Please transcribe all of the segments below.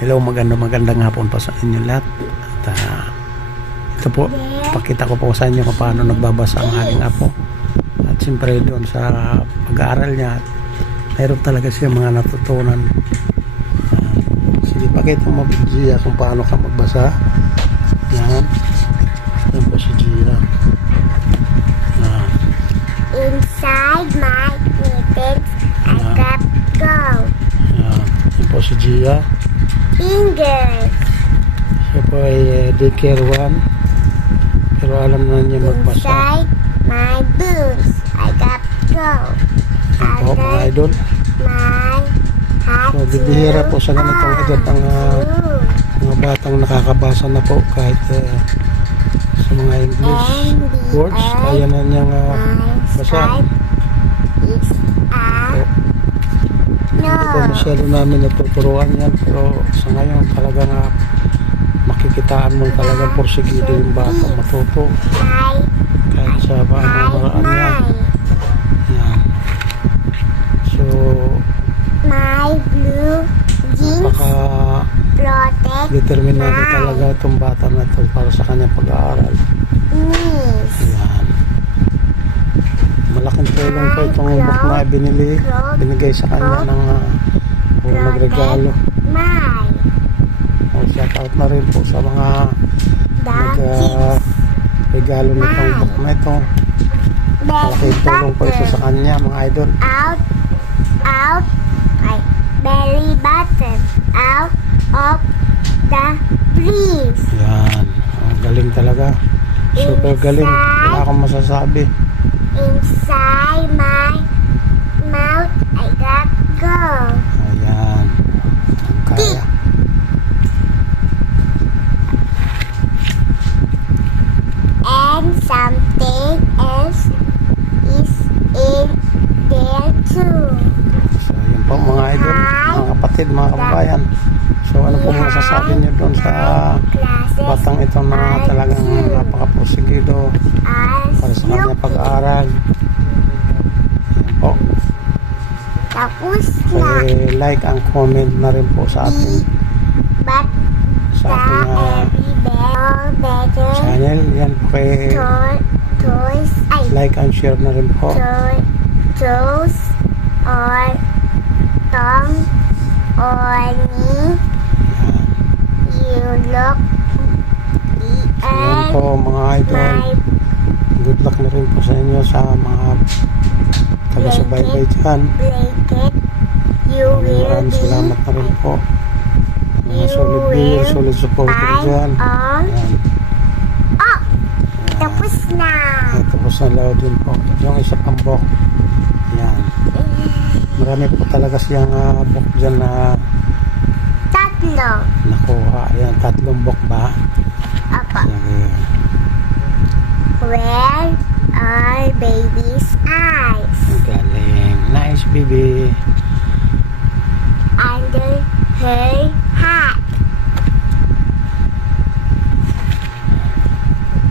Hello, magandang hapon pa sa inyo lahat. At ito po, pakita ko po sa inyo kung paano nagbabasa ang aking apo. At siyempre doon sa pag-aaral niya, mayroon talaga siya mga natutunan. Sige, pakita mo Gia kung paano ka magbasa. Yan. Yan po si Gia. Inside my mittens, I got go. Yan po si Gia. Fingers. Siya po ay daycare 1. Pero alam na niya magbasa. Inside my boots, I got go. Yan po mga idol. My hat. So bibihira po sa ganitong edad ang mga batang nakakabasa na po kahit sa mga English words kaya na niyang basa. Hindi po masyado namin natuturuan yan, pero sa ngayon talagang makikitaan mo talagang porsigido yung bata matuto kahit sa maraan niya. Yan. So my blue jeans protect determinado talaga itong bata na ito para sa kanyang pag-aaral. Yan. Malaking tulong po itong book na binigay sa kanya ng nagregalo. Shout out na rin po sa mga regalo nitong book na ito. Malaking tulong po ito sa kanya mga idol. Out my belly button out of the breeze. Yan. Ang galing talaga. Super galing. Wala akong masasabi. Inside my mouth, I got go. Ayan. Ang kaya. And something else is in there too. So, yun po mga idol, mga kapatid, mga kababayan. So, ano po masasabi niyo doon sa batang ito na talagang napaka-porsigido para sa kanya pag-aaral. Yan po. Tapos na. Like and comment na rin po sa ating channel. Yan po kay like and share na rin po. Toes or tongue or knee. You look Yan po mga idol. Good luck na rin po sa inyo sa mga taga-subaybay dyan. Maraming salamat na rin po. Mga solid viewer, solid supporter dyan. Yan. Tapos na. Tapos na lao din po. Yung isa pang book. Yan. Marami po talaga siyang book dyan na Tatlo. nakuha. Ayan, 3 book ba? Apa. Sige. Where are baby's eyes? Galing. Nice, baby. Under her hat.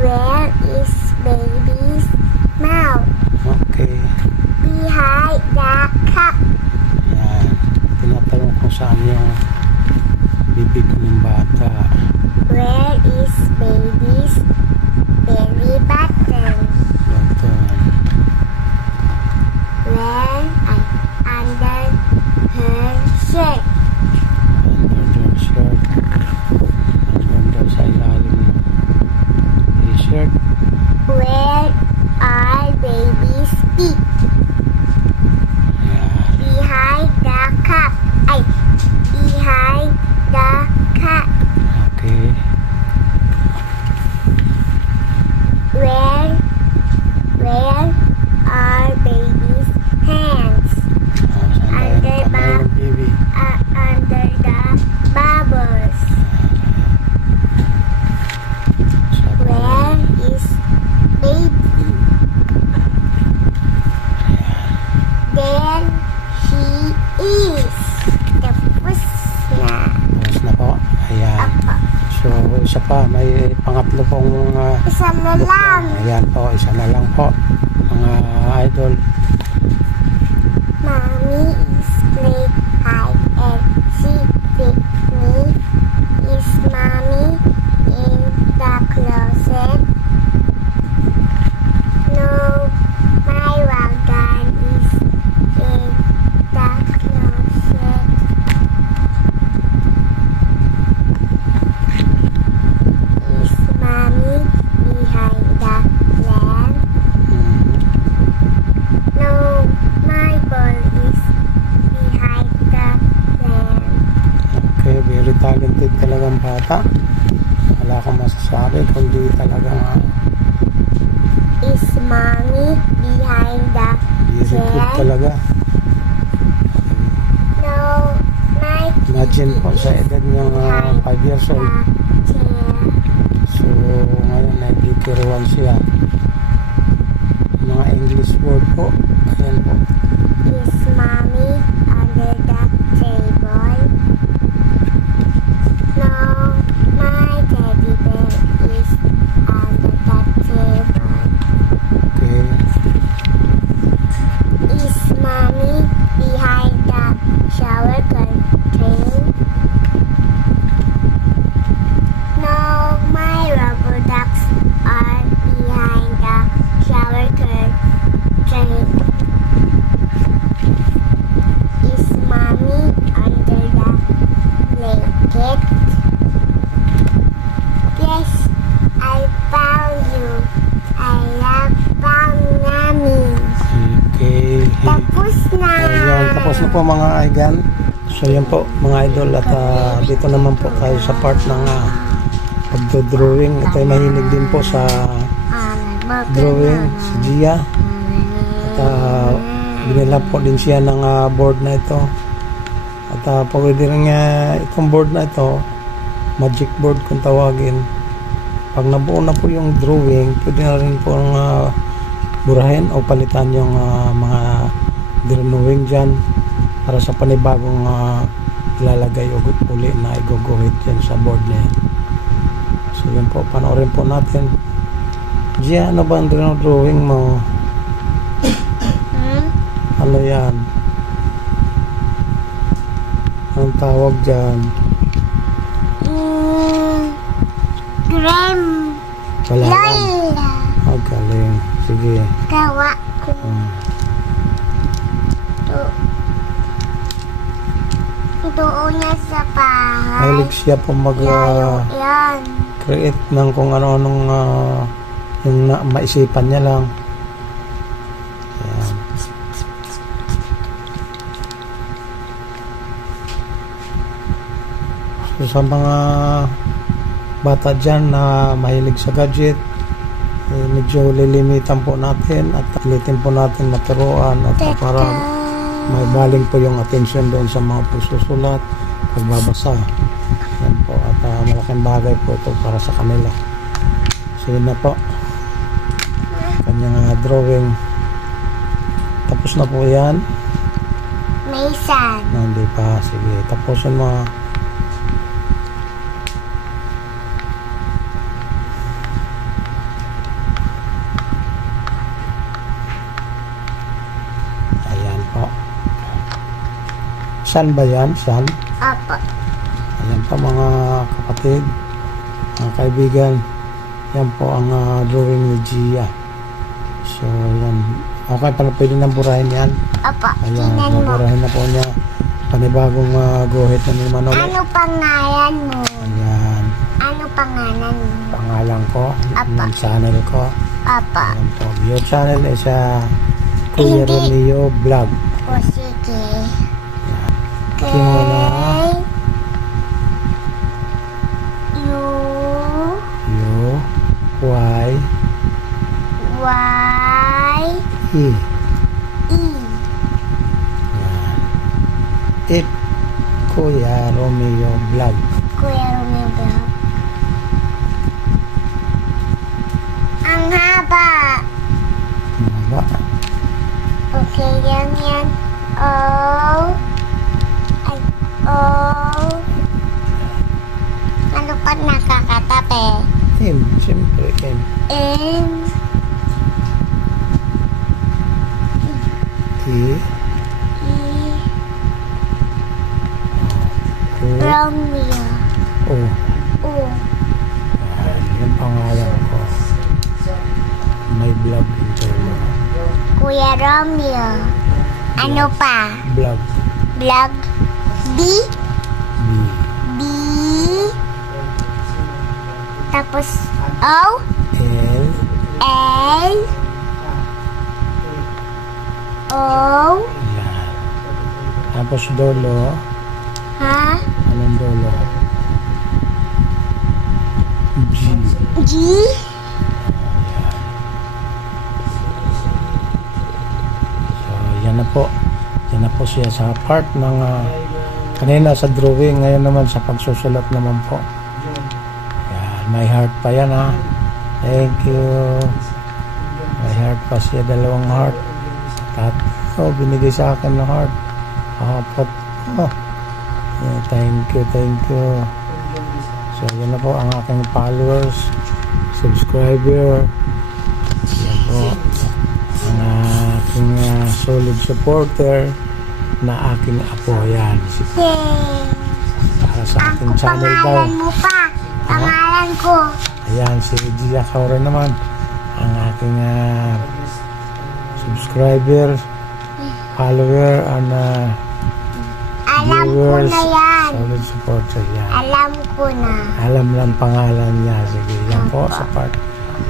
Where is baby's mouth? Okay. Behind the cup. Yan. Tinatanong kung saan yung bibig ng bata. Where is baby's belly button? Button. Where under her shirt? Under the shirt. Under sa ilalim ng t-shirt. Where are baby's feet? Yan. Behind the cup. Ay, behind the cup. Okay. Where are baby's hands? Saan tayo ng kamay ng baby? Under the bubbles. Where is baby? There she is. Tapos na. Tapos na po. Ayan. Apa. So, isa pa. May pangatlo pong Isa na lang. ayan po. Isa na lang po. Mga idol. Mommy is playing hide and seek with me. Very talented talagang bata. Wala akong masasabi kundi talagang Is mommy behind the very good chair? talaga. No, my Imagine po sa edad niyang 5 years old. the chair. So ngayon nagkituruan siya. Mga English word po. Ayan po. Is mommy under the table? No, my teddy bear is under the table. Okay. Is mommy behind the shower curtain? No, my rubber ducks are behind the shower curtain. Is mommy under the blanket? Yes, I found you. I love mommy. Okay. Tapos na. Ayan, tapos na po mga aigan. So yan po mga idol at dito naman po tayo sa part ng pagdodrawing. Ito ay mahilig din po sa drawing, si Gia. At binila po din siya ng board na ito. At pwede rin itong board na ito, magic board kung tawagin. Pag nabuo na po yung drawing, pwede na rin po burahin o palitan yung mga drawing dyan para sa panibagong ilalagay o uli na iguguhit yan sa board na yan. So yun po, panoorin po natin. Gia, ano ba ang drawing mo? Ano yan? Anong tawag dyan? Graham. Wala lang. Lola. Oh, galing. Sige. Gawa ko. Doon niya sa bahay. Mahilig siya po Layo yan. create ng kung ano-anong yung maisipan niya lang. Ayan. So, sa mga bata dyan na mahilig sa gadget, medyo lilimitan po natin at pilitin po natin maturuan at para may baling po yung attention doon sa mga pagsusulat, pagbabasa. Yan po at malaking bagay po ito para sa kanila. So yun na po kanyang drawing. Tapos na po yan. Mason. No, hindi pa. Sige, tapusin mo. Ayan po. San ba yan? San? Apo. Ayan po mga kapatid, mga kaibigan. Yan po ang drawing ni Gia. So yan. Okay, pala pwede nang burahin yan. Apo. Ayan, Tingnan mo. burahin na po niya. Panibagong guhit na naman ulit. Ano pangalan mo? Ayan. Ano pangalan mo? Pangalan ko. Apa. Yung channel ko. Apo. Ayan po. Yung channel is Kuya Hindi. Romeo Vlog. O sige. Tingnan mo na. U U Y Y E. E. Ayan. It Kuya Romeo Vlog. Kuya Romeo. Ang haba. Mahaba. Okay, yan. O. Ay, O. Ano pa nakakatabi? M. Siyempre M. M. E. E. O. Romeo. O. O. Ayan. Yung pangalan ko. May vlog dito. Kuya Romeo. Ano pa? Vlog. Vlog. B. B. B. Tapos O. L. L. O. Ayan. Tapos dolo. Ha? Anong dolo? G. So, yan na po. Yan na po siya sa part ng kanina sa drawing, ngayon naman sa pagsusulat naman po. Yan, may heart pa yan ha. Thank you. May heart pa siya, dalawang heart. Binigay sa akin ng heart. Apat. Yeah, thank you. So, yan na po ang aking followers, subscriber. Yan po ang aking solid supporter na aking apo. Yan. Yay. Para sa aking Ang channel daw. pangalan mo pa. Pangalan ko. Ayan, si Gia Kaura naman. Ang aking subscriber, follower, and Alam ko viewers, na yan. solid supporter. Yan. Alam ko na. Alam lang pangalan niya. Sige, yan po sa part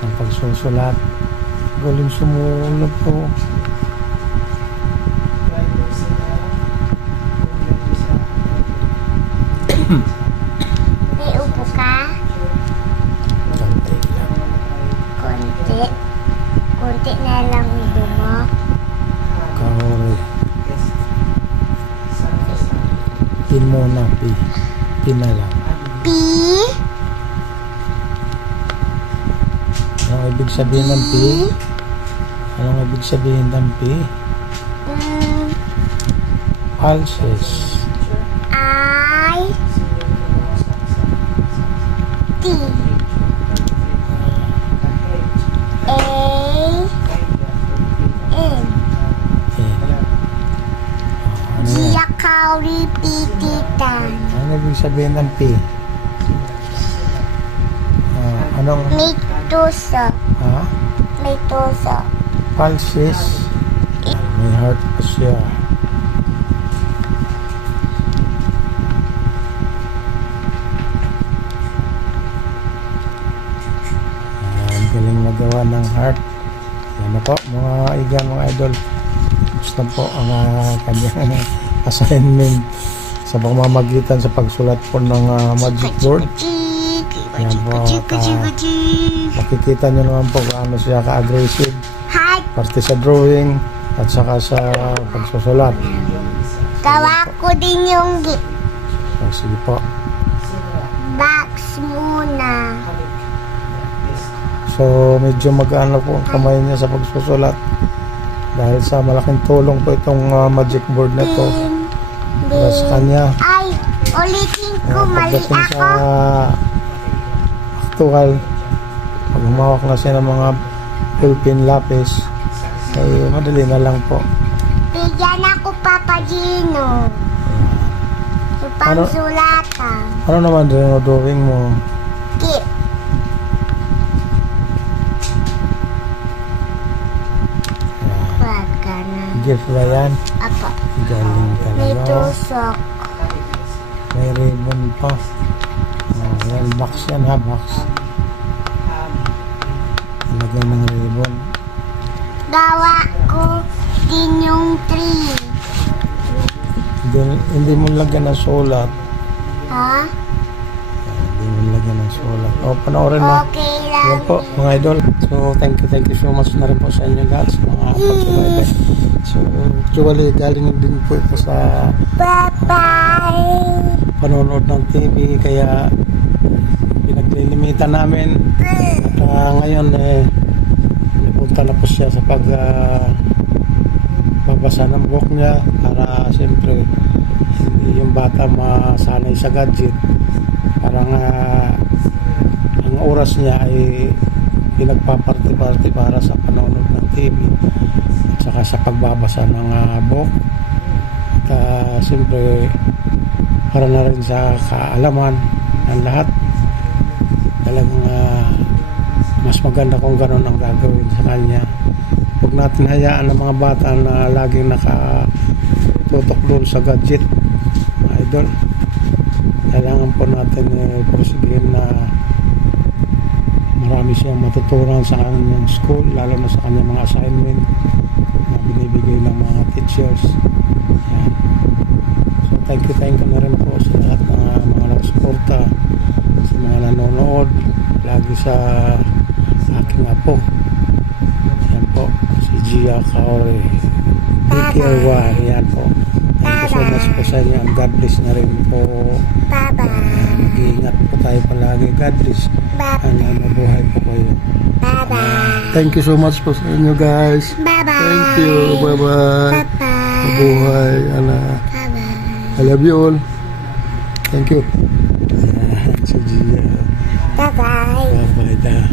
ng pagsusulat. Galing sumulat po. May upo ka? Konti lang. Konti. Konti na lang upo mo. Kauri. Pin muna, pin na lang. P. Anong ibig sabihin ng P? Anong ibig sabihin ng P? Pulses. I. T. A. N. Ano yan? Giakauri pititan. Ano ibig sabihin ng P? Anong, May tuso. ha? May tuso. Pulses. May heart pa siya. Ang galing magawa ng heart. Yan na po, mga igan, mga idol. Gusto po ang kanyang assignment sa pamamagitan sa pagsulat po ng magic board. Yan po, makikita nyo naman po kung siya ka-aggressive. Hi, Parte sa drawing at saka sa pagsusulat. gawa ko din yung So, sige po. box muna. So, medyo mag-ano po ang kamay niya sa pagsusulat. Dahil sa malaking tulong po itong magic board na to para sa kanya. Ay, ulitin ko, mali Pagdating ako. sa actual, pag humawak na siya ng mga ballpen lapis, ay madali na lang po. Bigyan ako, Papa Gino. Yung pangsulatan. Ano naman din ang drawing mo? Kit. Wag ka na. Gift ba yan? Apo. Galing May talaga. tusok. May ribbon pa. Yan, box yan ha, box. Ilagay ng ribbon. Gawa ko din yung tree. Hindi mo lagyan ng sulat. Ha? Hindi mo lagyan ng sulat. O, panoorin mo. Okay Yan lang. po, mga idol. So, thank you so much na rin po sa inyo lahat, sa mga pagsulat. So, actually, galing din po ito sa Bye-bye. panonood ng TV, kaya pinaglilimitan namin. At ngayon, napunta na po siya sa babasa ng book niya para siyempre hindi yung bata masanay sa gadget. Parang ang oras niya ay pinagpaparty-party para sa panonood ng TV at saka sa pagbabasa ng book. At siyempre para na rin sa kaalaman ng lahat. Talagang mas maganda kung gano'n ang gagawin sa kanya. Huwag natin hayaan ng mga bata na laging nakatutok doon sa gadget, mga idol. Kailangan po natin prosegihin na marami siyang matutunan sa kanyang school, lalo na sa kanyang mga assignment na binibigay ng mga teachers. Yan. So thank you na rin po sa lahat ng mga nagsuporta, sa mga nanonood lagi sa aking apo. Yan po, si Gia Kaori. BTR1, yan po. Thank you so much po sa inyo. And God bless na rin po. Bye-bye. Mag-iingat po tayo palagi. God bless. Bye-bye. Mabuhay po kayo. Bye-bye. Thank you so much po sa inyo, guys. Bye-bye. Thank you. Bye-bye. Bye-bye. Mabuhay. Bye-bye. I love you all. Thank you. Si Gia. Bye-bye. Bye-bye.